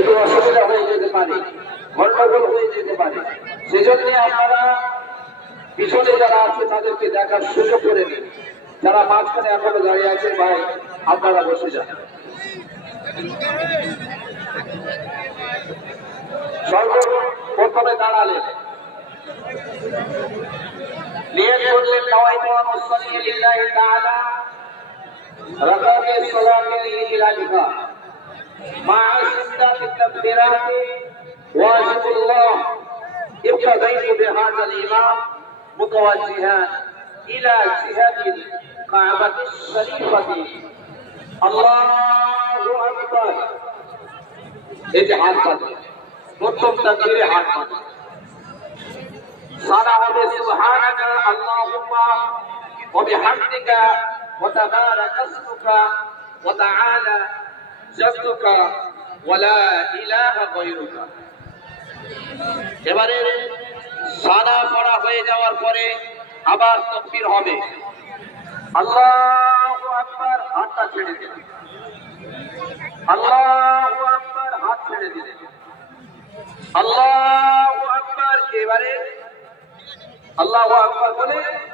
একটু অসুবিধা হয়ে যেতে পারে, গন্ডগোল হয়ে যেতে পারে। সেজন্য আপনারা পিছনে যারা আছে তাদেরকে দেখার সুযোগ করে নিন। যারা মাঝখানে এখনো দাঁড়িয়ে আছেন ভাই, আপনারা বসে যান। সর্বপ্রথমে দাঁড়ালেন, নিয়ত করলেন নওয়াইতু আন উসাল্লি লিল্লাহি তাআলা রাকাতে সালাতিল ঈদ আল-আযহা مع ستة التكبيرات واجب الله. ابتديت بهذا الإمام متوجها إلى جهة الكعبة الشريفة. الله أكبر. إذا حركت প্রথম তাকবীরে হাত পাতে সারা হবে সুবহানাকা আল্লাহুম্মা ওয়া বিহামদিকা ওয়া তাবারাকা ইসমুকা ওয়া তাআলা জাদ্দুকা ওয়া লা ইলাহা গায়রুকা। এবারে সানা পড়া হয়ে যাওয়ার পরে আবার তাকবীর হবে। আল্লাহু আকবার, হাতটা ছেড়ে দিন। আল্লাহু আকবার, হাত ছেড়ে দিন। আল্লাহু আকবার, এবারে আল্লাহু আকবার বলে